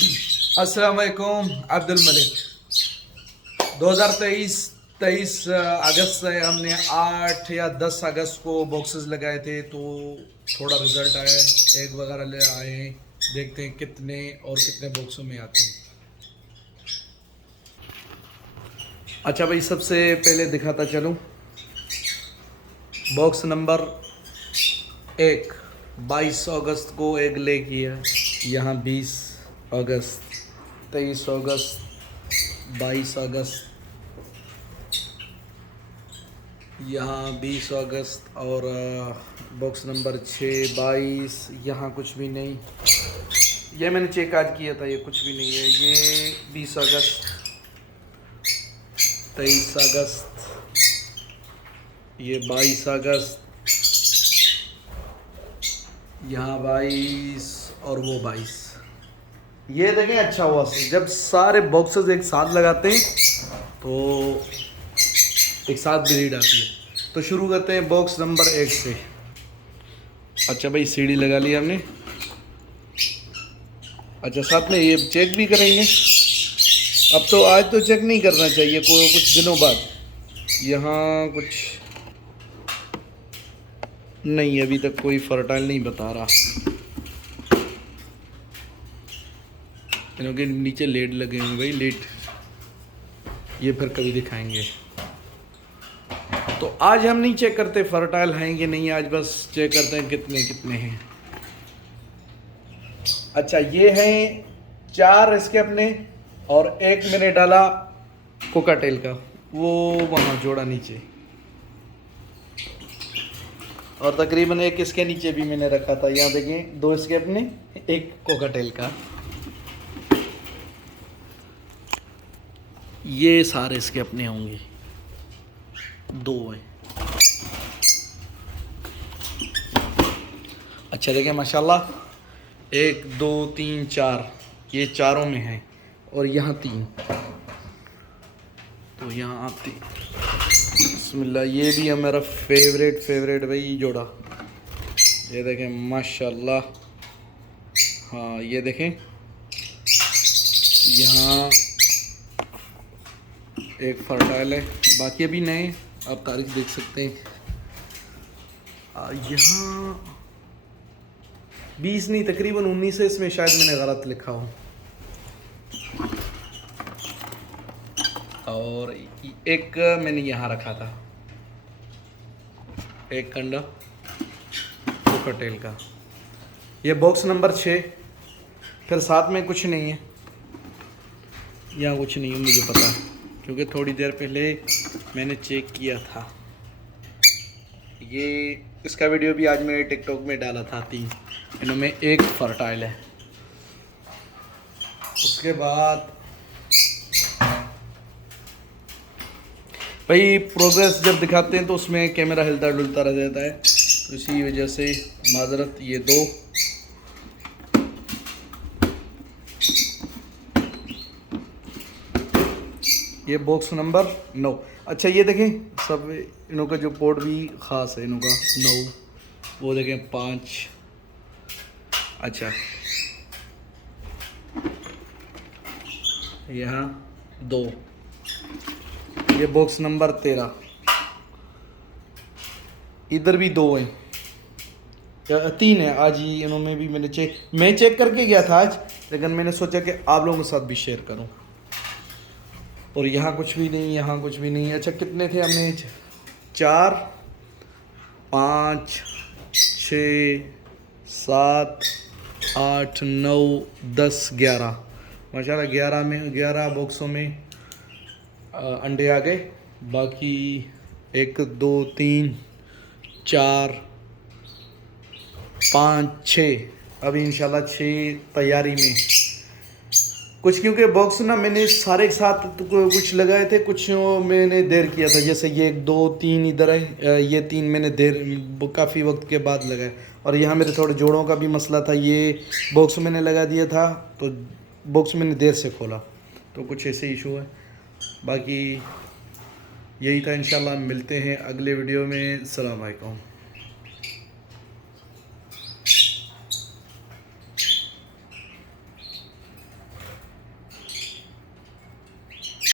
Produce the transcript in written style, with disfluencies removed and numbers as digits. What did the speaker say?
अस्सलाम वालेकुम। अब्दुल मलिक। 2023 अगस्त से हमने 8 या 10 अगस्त को बॉक्सेस लगाए थे, तो थोड़ा रिजल्ट आया है, एग वगैरह ले आए हैं। देखते हैं कितने और कितने बॉक्सों में आते हैं। अच्छा भाई, सबसे पहले दिखाता चलूँ। बॉक्स नंबर 1 22 अगस्त को एग ले किया। यहाँ 20 अगस्त, 23 अगस्त, 22 अगस्त, यहाँ 20 अगस्त और बॉक्स नंबर 6 22। यहाँ कुछ भी नहीं, ये मैंने चेक आज किया था, ये कुछ भी नहीं है। ये 20 अगस्त, 23 अगस्त, ये 22 अगस्त, यहाँ 22 और वो 22। ये देखें, अच्छा हुआ जब सारे बॉक्सेस एक साथ लगाते हैं तो एक साथ ब्रीड आती है। तो शुरू करते हैं बॉक्स नंबर 1 से। अच्छा भाई, सीढ़ी लगा ली हमने। अच्छा, साथ में ये चेक भी करेंगे। अब तो आज तो चेक नहीं करना चाहिए, कोई कुछ दिनों बाद। यहाँ कुछ नहीं, अभी तक कोई फर्टाइल नहीं बता रहा। क्योंकि नीचे लेट लगे हैं भाई, लेट। ये फिर कभी दिखाएंगे। तो आज हम नहीं चेक करते फर्टाइल हैं कि नहीं, आज बस चेक करते हैं कितने कितने हैं। अच्छा, ये हैं 4 इसके अपने, और एक मैंने डाला कोकाटेल का, वो वहाँ जोड़ा नीचे। और तकरीबन एक इसके नीचे भी मैंने रखा था। यहाँ देखें, 2 इसके अपने, एक कोकाटेल का। ये सारे इसके अपने होंगे, 2 हैं। अच्छा देखें, माशाल्लाह, 1 2 3 4, ये चारों में हैं। और यहाँ 3, तो यहाँ आती। बिस्मिल्लाह, ये भी है मेरा फेवरेट भाई जोड़ा। ये देखें माशाल्लाह। हाँ, ये देखें, यहाँ एक फर्टाइल है, बाकी अभी नए, आप तारीख देख सकते हैं। यहाँ 20 नहीं, तकरीबन 19 है इसमें, शायद मैंने गलत लिखा हो। और एक मैंने यहाँ रखा था, एक कंडा कोकाटेल का। ये बॉक्स नंबर 6। फिर साथ में कुछ नहीं है, यहाँ कुछ नहीं है, मुझे पता है, क्योंकि थोड़ी देर पहले मैंने चेक किया था। ये इसका वीडियो भी आज मैंने टिकटॉक में डाला था। 3 इनमें एक फर्टाइल है। उसके बाद भाई, प्रोग्रेस जब दिखाते हैं तो उसमें कैमरा हिलता डुलता रह जाता है, तो इसी वजह से माजरत। ये 2, ये बॉक्स नंबर 9। अच्छा, ये देखें, सब इनों का जो पोर्ट भी ख़ास है, इनों का 9। वो देखें 5। अच्छा, यहाँ 2, ये बॉक्स नंबर 13। इधर भी 2 हैं, 3 है। आज ही इन्होंने भी मैं चेक करके गया था आज, लेकिन मैंने सोचा कि आप लोगों के साथ भी शेयर करूं। और यहाँ कुछ भी नहीं, यहाँ कुछ भी नहीं। अच्छा, कितने थे हमने? 4 5 6 7 8 9 10 11। माशाल्लाह, 11 में 11 बॉक्सों में अंडे आ गए। बाकी 1 2 3 4 5 6, अभी इंशाल्लाह 6 तैयारी में। कुछ क्योंकि बॉक्स ना मैंने सारे एक साथ कुछ लगाए थे, कुछ मैंने देर किया था। जैसे ये 1 2 3 इधर है, ये 3 मैंने काफ़ी वक्त के बाद लगाए। और यहाँ मेरे थोड़े जोड़ों का भी मसला था। ये बॉक्स मैंने लगा दिया था, तो बॉक्स मैंने देर से खोला, तो कुछ ऐसे इशू है। बाकी यही था। इंशाल्लाह मिलते हैं अगले वीडियो में। अस्सलाम वालेकुम।